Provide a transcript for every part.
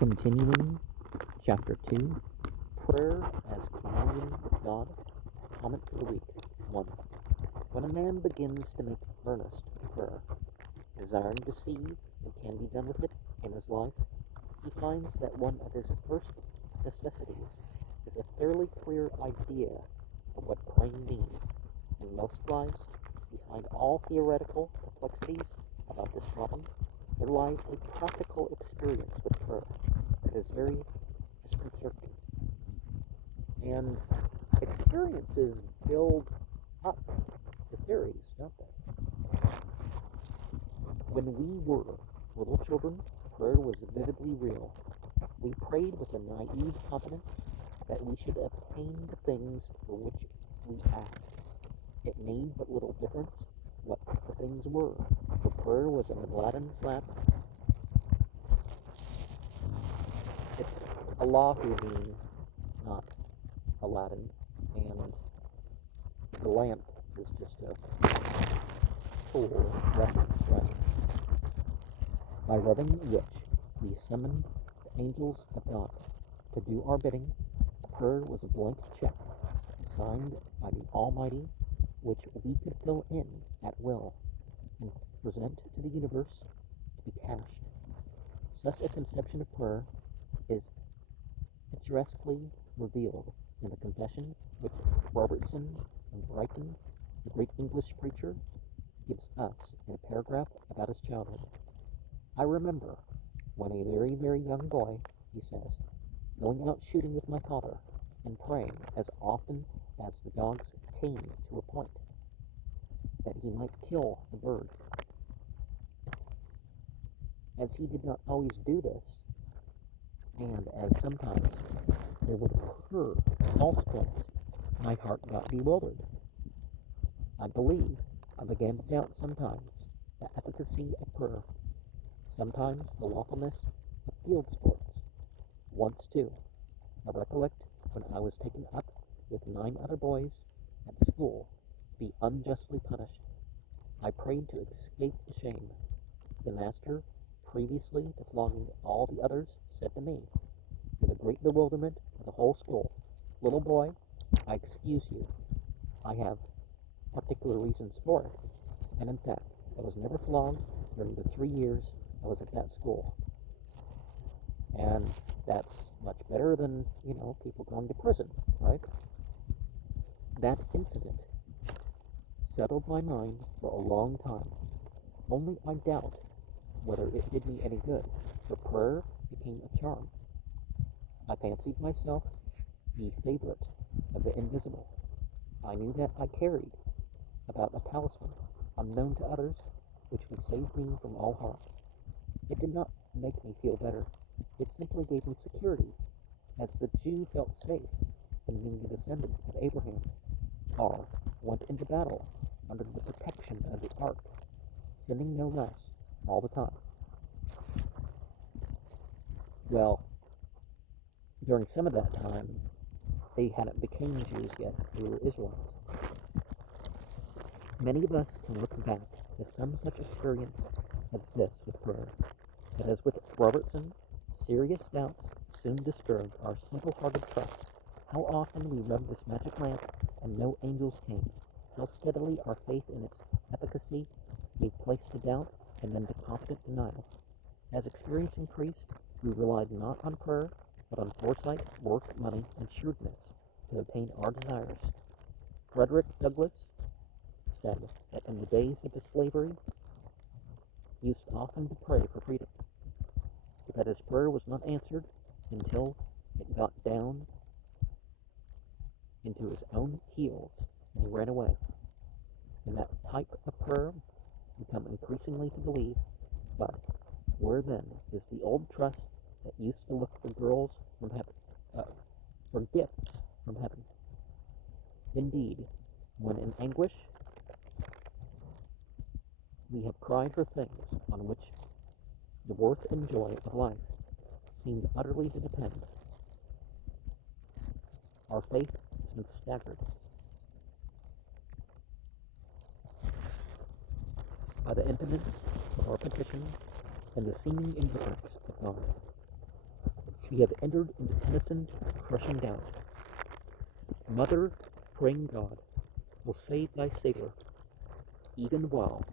Continuing Chapter 2, Prayer as Communion with God. Comment for the week. 1. When a man begins to make earnest prayer, desiring to see what can be done with it in his life, he finds that one of his first necessities is a fairly clear idea of what praying means. In most lives, behind all theoretical perplexities about this problem, there lies a practical experience with prayer that is very disconcerting. And experiences build up the theories, don't they? When we were little children, prayer was vividly real. We prayed with a naive confidence that we should obtain the things for which we asked. It made but little difference what the things were, for prayer was in Aladdin's lap. It's Allahudeen, not Aladdin, and the lamp is just a cool reference, right? By rubbing which we summoned the angels of God to do our bidding. Prayer was a blank check signed by the Almighty, which we could fill in at will and present to the universe to be cashed. Such a conception of prayer is picturesquely revealed in the confession which Robertson and Brighton, the great English preacher, gives us in a paragraph about his childhood. I remember when a very, very young boy, he says, going out shooting with my father and praying as often as the dogs came to a point that he might kill the bird. As he did not always do this, and as sometimes there would occur false points, my heart got bewildered. I believe I began to doubt sometimes the efficacy of prayer, sometimes the lawfulness of field sports. Once, too, I recollect when I was taken up with 9 other boys at school to be unjustly punished. I prayed to escape the shame. The master, previously to flogging all the others, said to me, with a great bewilderment of the whole school, "Little boy, I excuse you. I have particular reasons for it." And in fact, I was never flogged during the 3 years I was at that school. And that's much better than, people going to prison, right? That incident settled my mind for a long time. Only I doubt whether it did me any good, for prayer became a charm. I fancied myself the favorite of the invisible. I knew that I carried about a talisman unknown to others, which would save me from all harm. It did not make me feel better. It simply gave me security, as the Jew felt safe in being the descendant of Abraham, or went into battle under the protection of the ark, sinning no less all the time. Well, during some of that time, they hadn't become Jews yet. They were Israelites. Many of us can look back to some such experience as this with prayer. But as with Robertson, serious doubts soon disturbed our simple-hearted trust. How often we rubbed this magic lamp and no angels came. How steadily our faith in its efficacy gave place to doubt and then to confident denial. As experience increased, we relied not on prayer, but on foresight, work, money, and shrewdness to obtain our desires. Frederick Douglass said that in the days of his slavery, he used often to pray for freedom, but that his prayer was not answered until it got down into his own heels and he ran away. In that type of prayer, we come increasingly to believe, but where then is the old trust that used to look for girls from heaven, for gifts from heaven? Indeed, when in anguish, we have cried for things on which the worth and joy of life seemed utterly to depend. Our faith has been staggered by the impotence of our petition and the seeming indifference of God. We have entered into Tennyson's crushing doubt. Mother, praying God, will save thy sailor, even while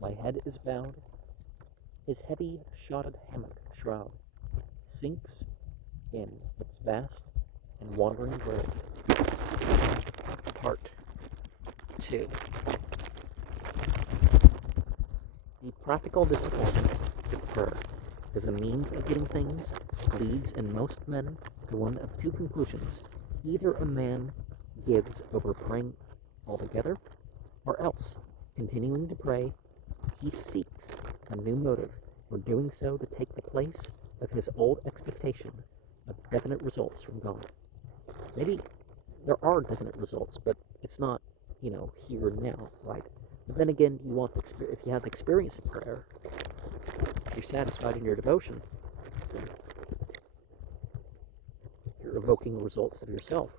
my head is bowed, his heavy shotted hammock shroud sinks in its vast and wandering grave. Part 2. The practical disappointment with prayer as a means of getting things leads in most men to one of two conclusions. Either a man gives over praying altogether, or else, continuing to pray, he seeks a new motive for doing so to take the place of his old expectation of definite results from God. Maybe there are definite results, but it's not, here and now, right? But then again, you want if you have experience in prayer, if you're satisfied in your devotion, then you're evoking results of yourself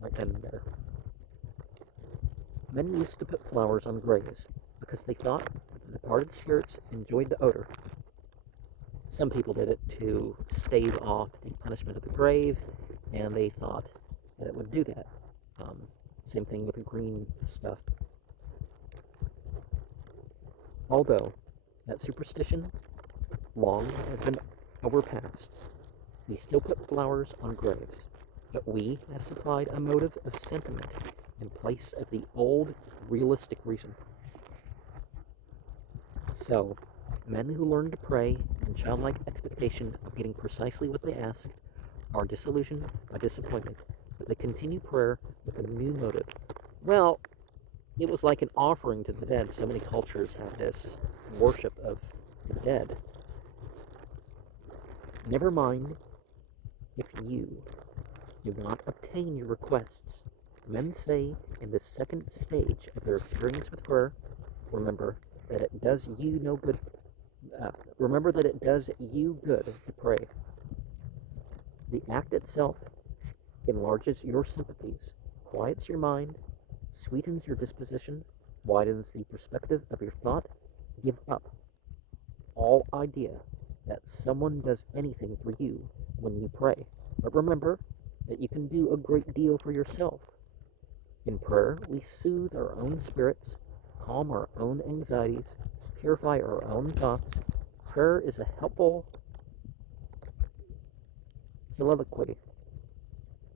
right then and there. Men used to put flowers on graves because they thought that the departed spirits enjoyed the odor. Some people did it to stave off the punishment of the grave, and they thought that it would do that. Same thing with the green stuff. Although that superstition long has been overpassed, we still put flowers on graves, but we have supplied a motive of sentiment in place of the old realistic reason. So, men who learn to pray in childlike expectation of getting precisely what they asked are disillusioned by disappointment, but they continue prayer with a new motive. Well, it was like an offering to the dead. So many cultures have this worship of the dead. Never mind if you do not obtain your requests. Men say in the second stage of their experience with prayer, remember that it does you no good. Remember that it does you good to pray. The act itself enlarges your sympathies, quiets your mind, sweetens your disposition, widens the perspective of your thought. Give up all idea that someone does anything for you when you pray. But remember that you can do a great deal for yourself. In prayer, we soothe our own spirits, calm our own anxieties, purify our own thoughts. Prayer is a helpful soliloquy,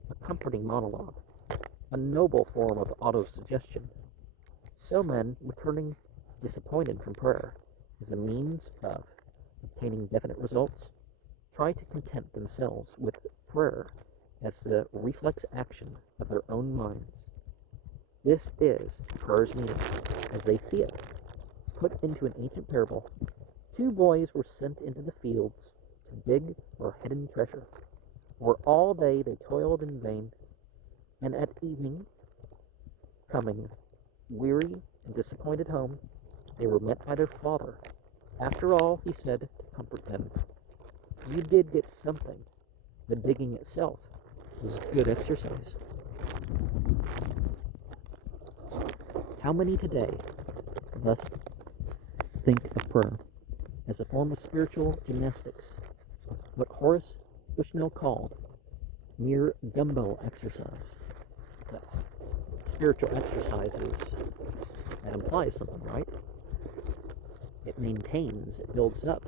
a comforting monologue, a noble form of autosuggestion. So men, returning disappointed from prayer as a means of obtaining definite results, try to content themselves with prayer as the reflex action of their own minds. This is prayer's meaning, as they see it. Put into an ancient parable, two boys were sent into the fields to dig for hidden treasure, where all day they toiled in vain, and at evening, coming weary and disappointed home, they were met by their father. After all, he said to comfort them, you did get something. The digging itself is good exercise. How many today thus think of prayer as a form of spiritual gymnastics, what Horace Bushnell called mere dumbbell exercise? Well, spiritual exercises, that implies something, right? It maintains, it builds up.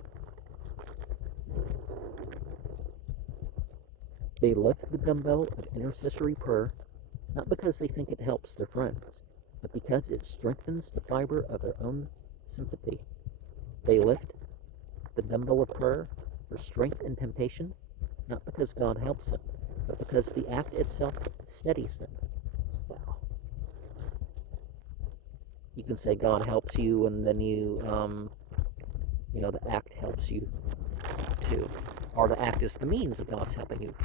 They lift the dumbbell of intercessory prayer not because they think it helps their friends, but because it strengthens the fiber of their own sympathy. They lift the dumbbell of prayer for strength in temptation, not because God helps them, but because the act itself steadies them. Wow. You can say God helps you, and then the act helps you too. Or the act is the means of God's helping you.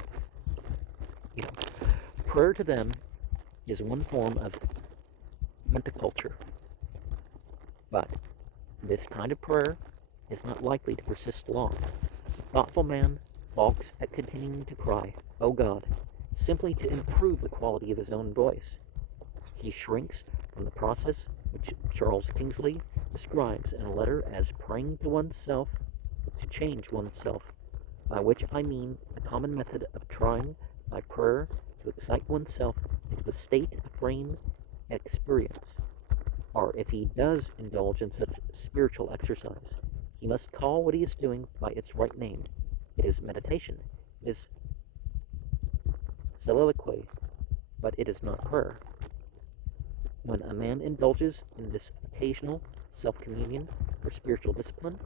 Prayer to them is one form of metaculture. But this kind of prayer is not likely to persist long. The thoughtful man balks at continuing to cry, "Oh God," simply to improve the quality of his own voice. He shrinks from the process which Charles Kingsley describes in a letter as praying to oneself to change oneself. by which I mean the common method of trying by prayer to excite oneself into a state of brain experience, or if he does indulge in such spiritual exercise, he must call what he is doing by its right name. It is meditation, it is soliloquy, but it is not prayer. When a man indulges in this occasional self-communion or spiritual discipline,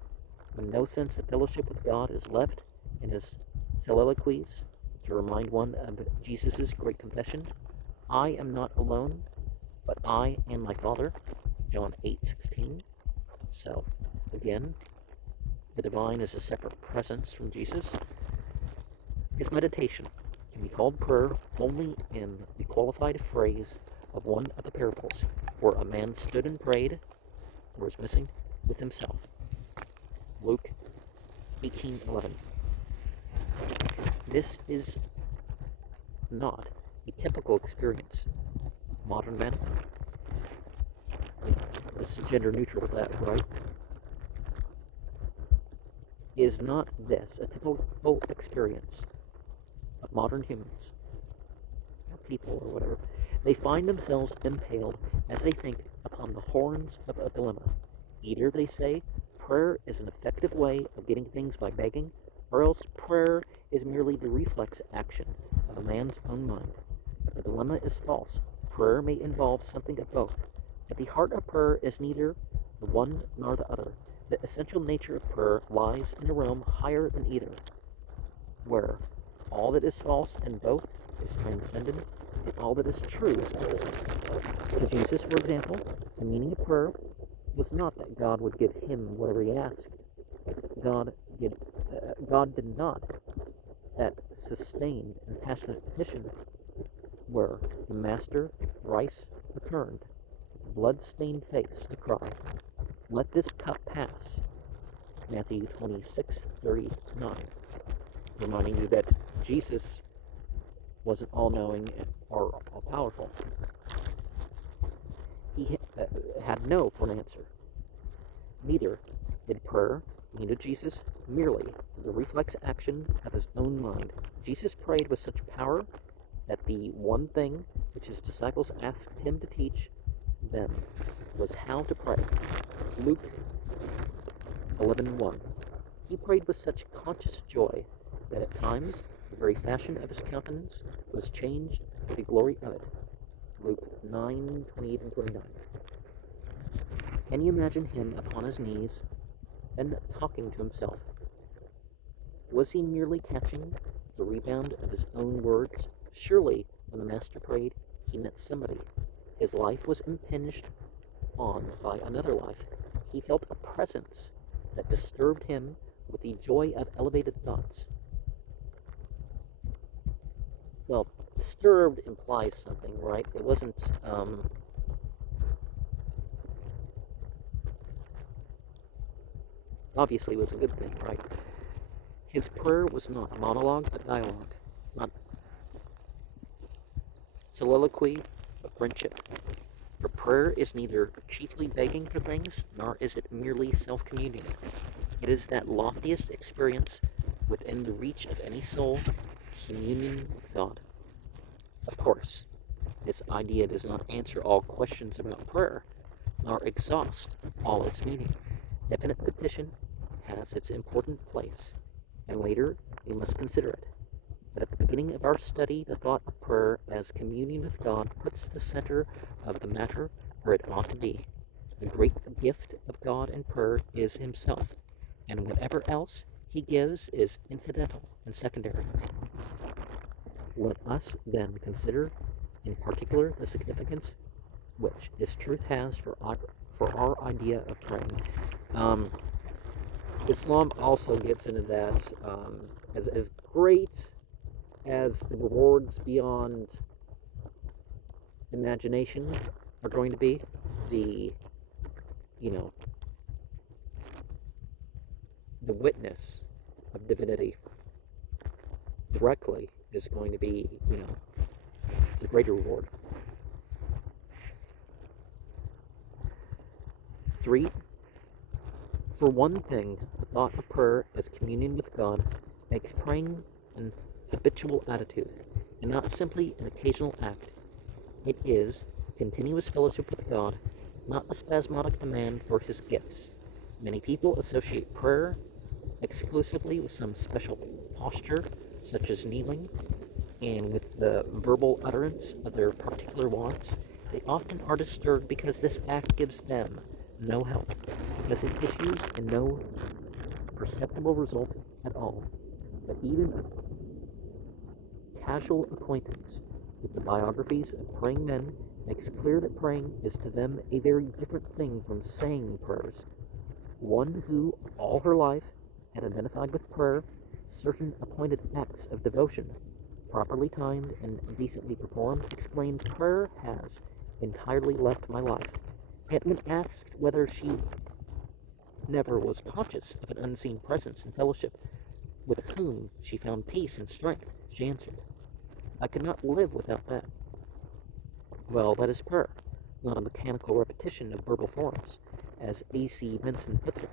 when no sense of fellowship with God is left in his soliloquies to remind one of Jesus' great confession, I am not alone, but I and my Father, John 8:16. So, again, the divine is a separate presence from Jesus. His meditation can be called prayer only in the qualified phrase of one of the parables, where a man stood and prayed, or is missing, with himself. Luke 18:11. This is not a typical experience. Modern men, it's gender neutral with that, right? Is not this a typical experience of modern humans, or people, or whatever? They find themselves impaled as they think upon the horns of a dilemma. Either they say prayer is an effective way of getting things by begging, or else prayer is merely the reflex action of a man's own mind. But the dilemma is false. Prayer may involve something of both. At the heart of prayer is neither the one nor the other. The essential nature of prayer lies in a realm higher than either, where all that is false in both is transcendent, and all that is true is opposite. To Jesus, for example, the meaning of prayer was not that God would give him whatever he asked. God did not. That sustained and passionate petition, where the master thrice returned, with blood-stained face, to cry, "Let this cup pass." Matthew 26:39, reminding you that Jesus wasn't all-knowing or all-powerful. He had no for an answer. Neither did prayer mean to Jesus merely the reflex action of his own mind. Jesus prayed with such power that the one thing which his disciples asked him to teach them was how to pray. Luke 11:1. He prayed with such conscious joy that at times the very fashion of his countenance was changed to the glory of it. Luke 9:28 and 29. Can you imagine him upon his knees and talking to himself? Was he merely catching the rebound of his own words? Surely, when the Master prayed, he met somebody. His life was impinged on by another life. He felt a presence that disturbed him with the joy of elevated thoughts. Well, disturbed implies something, right? It wasn't, obviously it was a good thing, right? His prayer was not monologue, but dialogue, not soliloquy, but friendship. For prayer is neither chiefly begging for things, nor is it merely self-communion. It is that loftiest experience within the reach of any soul, communion with God. Of course, this idea does not answer all questions about prayer, nor exhaust all its meaning. Definite petition has its important place, and later we must consider it. But at the beginning of our study, the thought of prayer as communion with God puts the center of the matter where it ought to be. The great gift of God in prayer is himself, and whatever else he gives is incidental and secondary. Let us then consider in particular the significance which this truth has for our idea of praying. Islam also gets into that, as great as the rewards beyond imagination are going to be, the the witness of divinity directly is going to be, the greater reward. 3. For one thing, the thought of prayer as communion with God makes praying an habitual attitude, and not simply an occasional act. It is continuous fellowship with God, not a spasmodic demand for his gifts. Many people associate prayer exclusively with some special posture, such as kneeling, and with the verbal utterance of their particular wants. They often are disturbed because this act gives them no help, because it issues in no perceptible result at all. But even a casual acquaintance with the biographies of praying men makes clear that praying is to them a very different thing from saying prayers. One who, all her life, had identified with prayer certain appointed acts of devotion, properly timed and decently performed, explained, "Prayer has entirely left my life." Yet when asked whether she never was conscious of an unseen presence in fellowship with whom she found peace and strength, she answered, "I could not live without that." Well, that is prayer, not a mechanical repetition of verbal forms, as A.C. Benson puts it,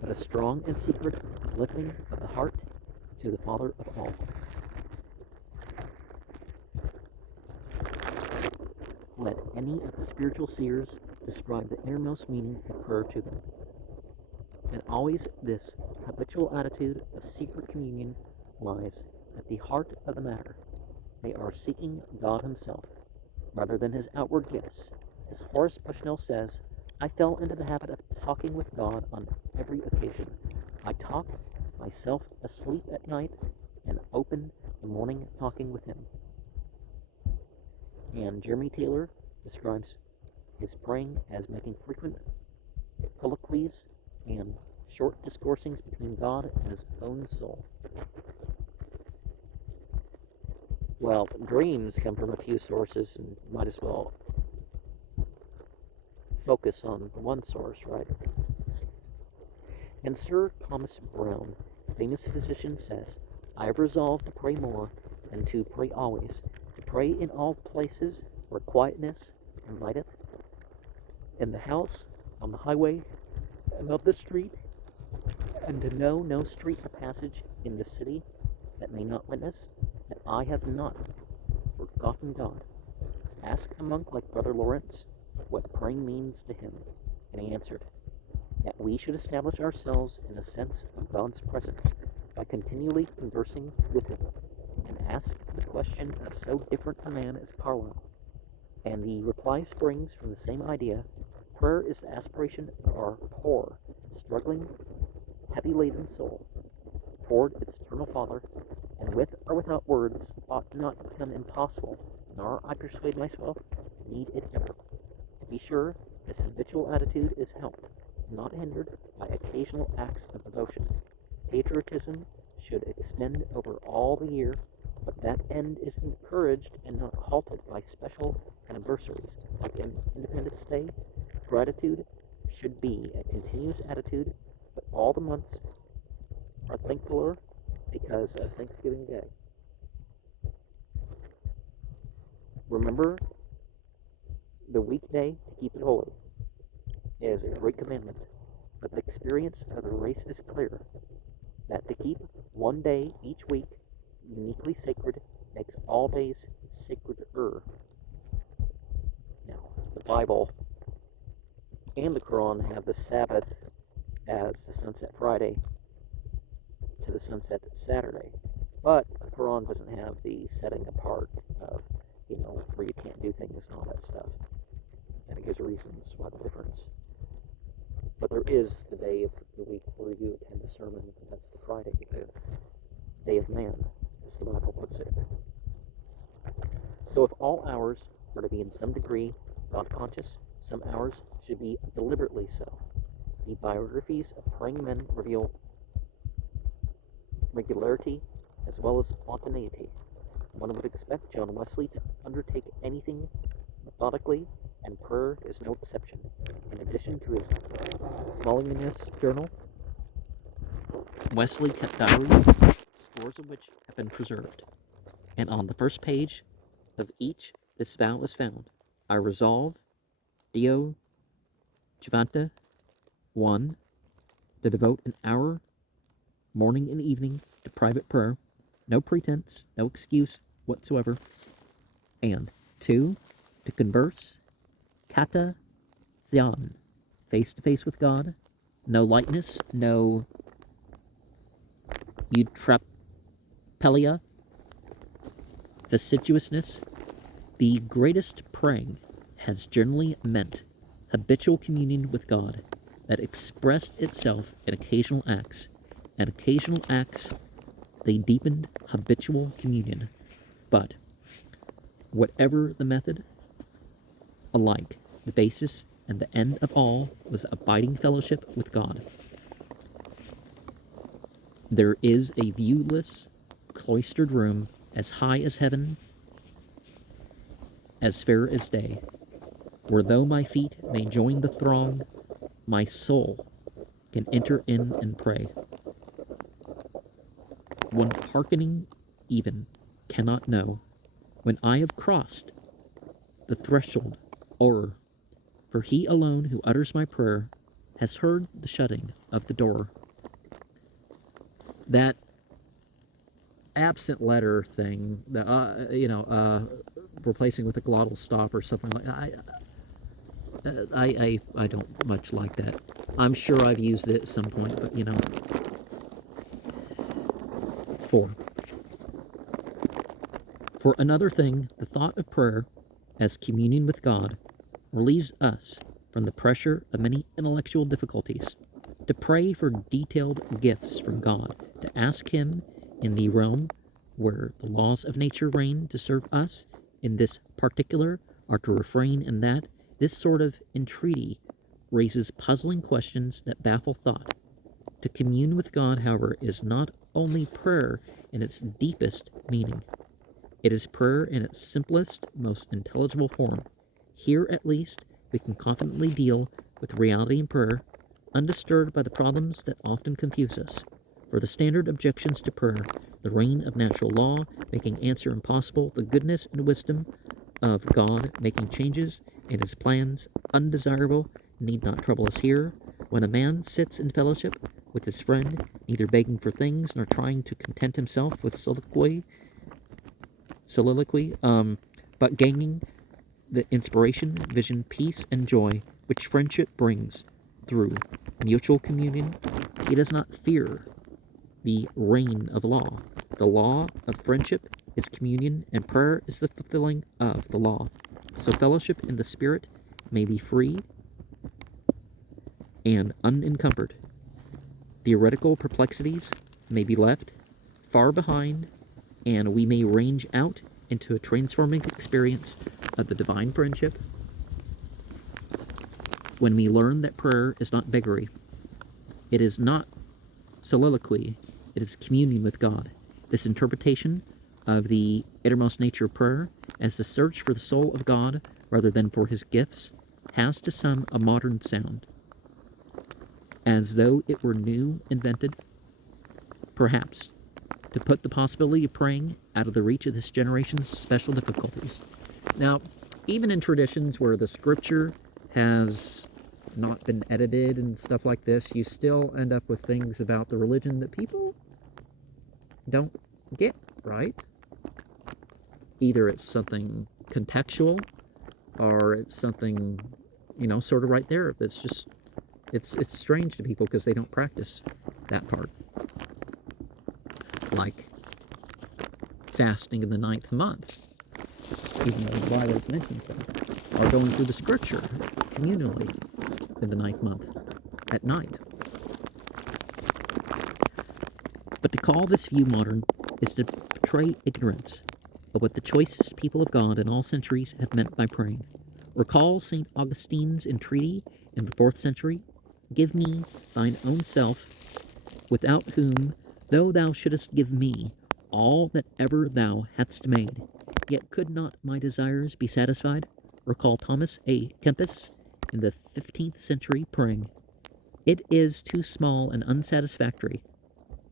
but a strong and secret uplifting of the heart to the Father of all. Let any of the spiritual seers describe the innermost meaning of prayer to them. And always this habitual attitude of secret communion lies at the heart of the matter. They are seeking God himself, rather than his outward gifts. As Horace Bushnell says, "I fell into the habit of talking with God on every occasion. I talk myself asleep at night and open the morning talking with him." And Jeremy Taylor describes his praying as making frequent colloquies and short discoursings between God and his own soul. Well, dreams come from a few sources, and might as well focus on one source, right? And Sir Thomas Browne, famous physician, says, "I have resolved to pray more, and to pray always, to pray in all places where quietness inviteth, in the house, on the highway, and of the street, and to know no street or passage in the city that may not witness that I have not forgotten God." Ask a monk like Brother Lawrence what praying means to him, and he answered, "That we should establish ourselves in a sense of God's presence by continually conversing with him." And ask the question of so different a man as Carlyle, and the reply springs from the same idea. Prayer is the aspiration of our poor, struggling, heavy-laden soul toward its eternal Father, and with or without words ought not to become impossible, nor, I persuade myself, need it ever. To be sure, this habitual attitude is helped, not hindered, by occasional acts of devotion. Patriotism should extend over all the year, but that end is encouraged and not halted by special anniversaries, like Independence Day. Gratitude should be a continuous attitude, but all the months are thankfuler because of Thanksgiving Day. Remember the weekday to keep it holy is a great commandment, but the experience of the race is clear that to keep one day each week uniquely sacred makes all days sacreder. Now, the Bible and the Quran have the Sabbath as the sunset Friday to the sunset Saturday, but the Quran doesn't have the setting apart of, where you can't do things and all that stuff. And it gives reasons why the difference. But there is the day of the week where you attend a sermon, and that's the Friday, the day of man, as the Bible puts it. So if all hours are to be in some degree God-conscious, some hours should be deliberately so. The biographies of praying men reveal regularity as well as spontaneity. One would expect John Wesley to undertake anything methodically, and prayer is no exception. In addition to his voluminous journal, Wesley kept diaries, scores of which have been preserved. And on the first page of each this vow is found: "I resolve, Dio Juvanta, 1, to devote an hour morning and evening, to private prayer, no pretense, no excuse whatsoever. And 2, to converse, kata theon, face to face with God, no lightness, no eutrapelia, facetiousness. The greatest praying has generally meant habitual communion with God that expressed itself in occasional acts, and occasional acts they deepened habitual communion. But whatever the method, alike the basis and the end of all was abiding fellowship with God. There is a viewless, cloistered room as high as heaven, as fair as day, where though my feet may join the throng, my soul can enter in and pray. One hearkening even cannot know when I have crossed the threshold o'er, for he alone who utters my prayer has heard the shutting of the door. That absent letter thing, replacing with a glottal stop or something like that, I don't much like that. I'm sure I've used it at some point, but 4. For another thing, the thought of prayer as communion with God relieves us from the pressure of many intellectual difficulties. To pray for detailed gifts from God, to ask Him in the realm where the laws of nature reign to serve us in this particular, or to refrain in that, this sort of entreaty raises puzzling questions that baffle thought. To commune with God, however, is not only prayer in its deepest meaning. It is prayer in its simplest, most intelligible form. Here, at least, we can confidently deal with reality in prayer, undisturbed by the problems that often confuse us. For the standard objections to prayer, the reign of natural law, making answer impossible, the goodness and wisdom of God, making changes in His plans undesirable, need not trouble us here. When a man sits in fellowship with his friend, neither begging for things nor trying to content himself with soliloquy, but gaining the inspiration, vision, peace, and joy which friendship brings through mutual communion, he does not fear the reign of law. The law of friendship is communion, and prayer is the fulfilling of the law. So fellowship in the Spirit may be free and unencumbered. Theoretical perplexities may be left far behind, and we may range out into a transforming experience of the divine friendship when we learn that prayer is not beggary. It is not soliloquy. It is communion with God. This interpretation of the innermost nature of prayer as the search for the soul of God rather than for His gifts has to some a modern sound, as though it were new invented, perhaps, to put the possibility of praying out of the reach of this generation's special difficulties. Now, even in traditions where the scripture has not been edited and stuff like this, you still end up with things about the religion that people don't get, right? Either it's something contextual or it's something, sort of right there that's just, it's strange to people because they don't practice that part. Like fasting in the 9th month, even though the Bible mentions that, or going through the scripture communally in the 9th month at night. But to call this view modern is to betray ignorance of what the choicest people of God in all centuries have meant by praying. Recall St. Augustine's entreaty in the 4th century, "Give me thine own self, without whom, though thou shouldest give me all that ever thou hadst made, yet could not my desires be satisfied." Recall Thomas A. Kempis in the 15th century praying, "It is too small and unsatisfactory,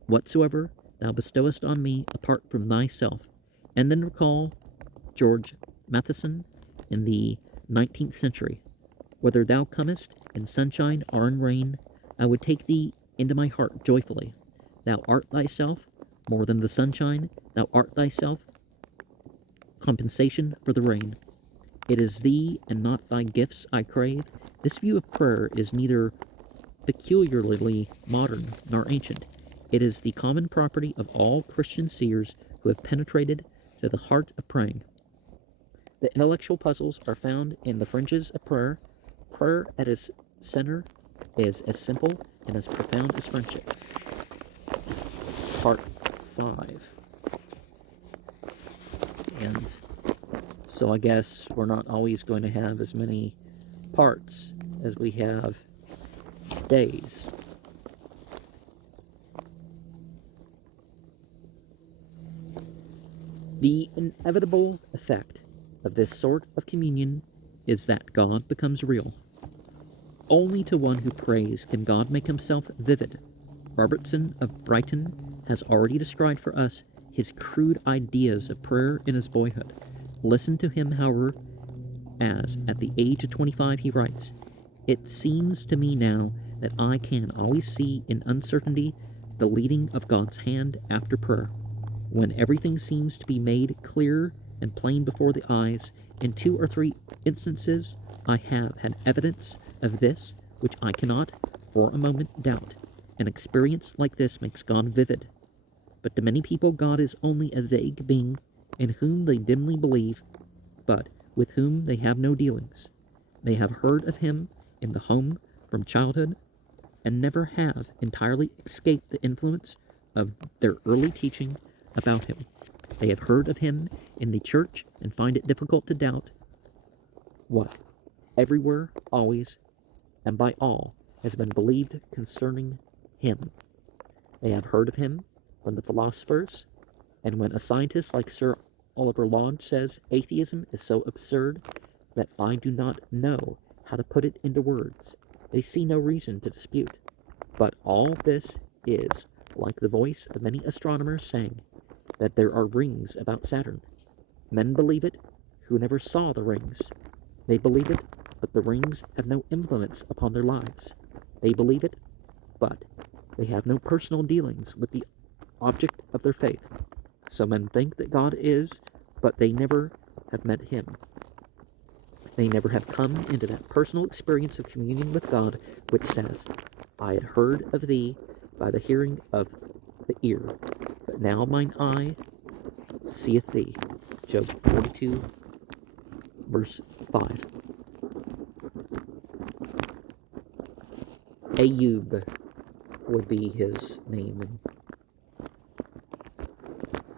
whatsoever thou bestowest on me apart from thyself." And then recall George Matheson in the 19th century, "Whether thou comest in sunshine or in rain, I would take thee into my heart joyfully. Thou art thyself, more than the sunshine, thou art thyself, compensation for the rain. It is thee and not thy gifts I crave. This view of prayer is neither peculiarly modern nor ancient. It is the common property of all Christian seers who have penetrated to the heart of praying. The intellectual puzzles are found in the fringes of prayer. Prayer at its center is as simple and as profound as friendship. Part 5. And so I guess we're not always going to have as many parts as we have days. The inevitable effect of this sort of communion is that God becomes real. Only to one who prays can God make himself vivid. Robertson of Brighton has already described for us his crude ideas of prayer in his boyhood. Listen to him, however, as, at the age of 25, he writes, "It seems to me now that I can always see in uncertainty the leading of God's hand after prayer. When everything seems to be made clear and plain before the eyes, in 2 or 3 instances I have had evidence of this which I cannot for a moment doubt. An experience like this makes God vivid. But to many people God is only a vague being in whom they dimly believe, but with whom they have no dealings. They have heard of him in the home from childhood, and never have entirely escaped the influence of their early teaching about him. They have heard of him in the church and find it difficult to doubt what everywhere, always, and by all has been believed concerning him. They have heard of him from the philosophers, and when a scientist like Sir Oliver Lodge says atheism is so absurd that I do not know how to put it into words, they see no reason to dispute. But all this is like the voice of many astronomers saying that there are rings about Saturn. Men believe it who never saw the rings. They believe it, but the rings have no influence upon their lives. They believe it, but they have no personal dealings with the object of their faith. So men think that God is, but they never have met him. They never have come into that personal experience of communion with God which says, I had heard of thee by the hearing of the ear, but now mine eye seeth thee. Job 42, verse 5. Ayub would be his name in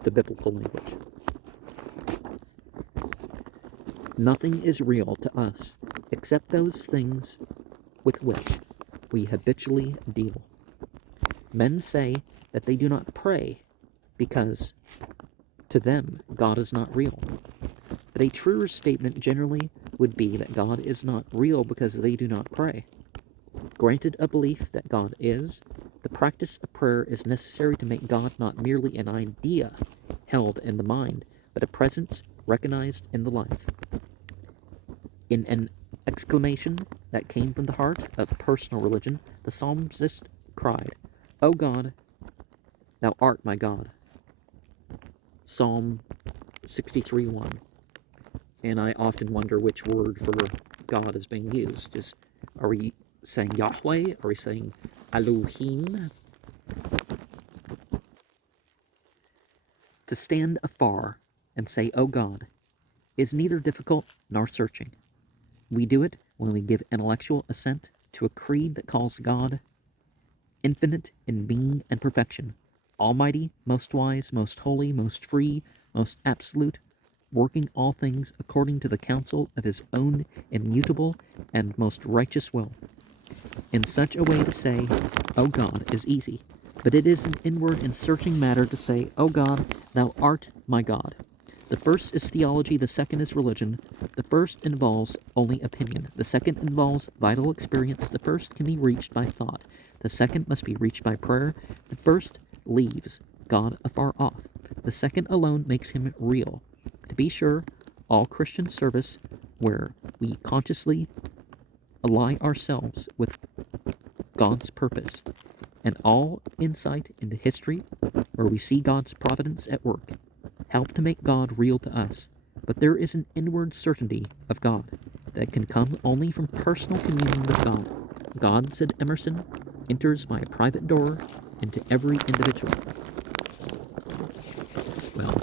the biblical language. Nothing is real to us except those things with which we habitually deal. Men say that they do not pray because to them God is not real. But a truer statement generally would be that God is not real because they do not pray. Granted a belief that God is, the practice of prayer is necessary to make God not merely an idea held in the mind, but a presence recognized in the life. In an exclamation that came from the heart of personal religion, the psalmist cried, O God, thou art my God. Psalm 63:1. And I often wonder which word for God is being used. Are we saying Yahweh? Are we saying Elohim? To stand afar and say, O God, is neither difficult nor searching. We do it when we give intellectual assent to a creed that calls God infinite in being and perfection, almighty, most wise, most holy, most free, most absolute, working all things according to the counsel of his own immutable and most righteous will. In such a way to say, O God, is easy, but it is an inward and searching matter to say, O God, thou art my God. The first is theology, the second is religion. The first involves only opinion. The second involves vital experience. The first can be reached by thought. The second must be reached by prayer. The first leaves God afar off. The second alone makes him real. To be sure, all Christian service, where we consciously ally ourselves with God's purpose, and all insight into history, where we see God's providence at work, help to make God real to us. But there is an inward certainty of God that can come only from personal communion with God. God, said Emerson, enters by a private door into every individual. Well,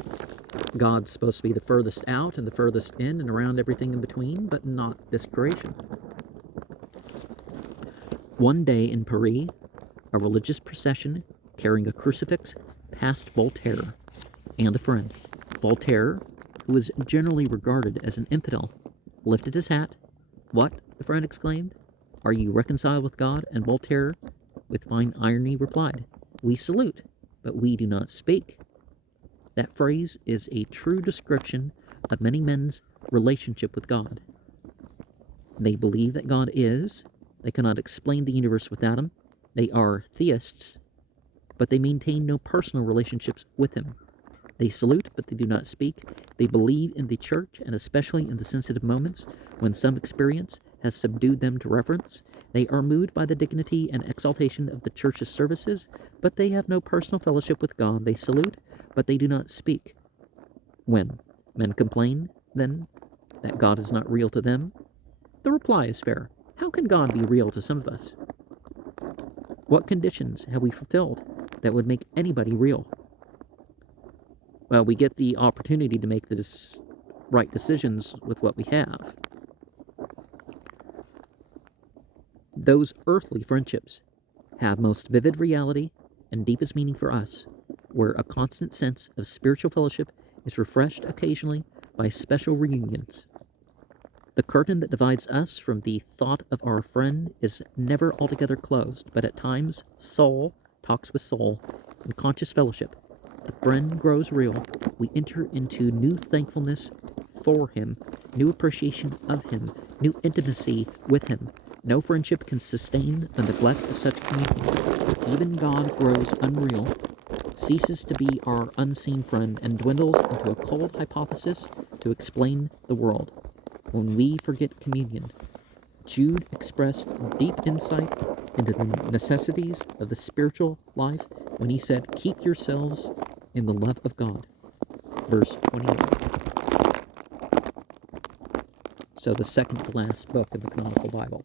God's supposed to be the furthest out and the furthest in and around everything in between, but not this creation. One day in Paris, a religious procession carrying a crucifix passed Voltaire and a friend. Voltaire, who was generally regarded as an infidel, lifted his hat. "What?" the friend exclaimed. "Are you reconciled with God?" And Voltaire, with fine irony, replied, "We salute, but we do not speak." That phrase is a true description of many men's relationship with God. They believe that God is. They cannot explain the universe without him. They are theists, but they maintain no personal relationships with him. They salute, but they do not speak. They believe in the church, and especially in the sensitive moments when some experience has subdued them to reverence. They are moved by the dignity and exaltation of the church's services, but they have no personal fellowship with God. They salute, but they do not speak. When men complain, then, that God is not real to them, the reply is fair. How can God be real to some of us? What conditions have we fulfilled that would make anybody real? Well, we get the opportunity to make the right decisions with what we have. Those earthly friendships have most vivid reality and deepest meaning for us, where a constant sense of spiritual fellowship is refreshed occasionally by special reunions. The curtain that divides us from the thought of our friend is never altogether closed, but at times soul talks with soul in conscious fellowship. The friend grows real. We enter into new thankfulness for him, new appreciation of him, new intimacy with him. No friendship can sustain the neglect of such communion. Even God grows unreal, ceases to be our unseen friend, and dwindles into a cold hypothesis to explain the world. When we forget communion, Jude expressed deep insight into the necessities of the spiritual life when he said, "Keep yourselves in the love of God." Verse 28. So the second to last book in the Canonical Bible.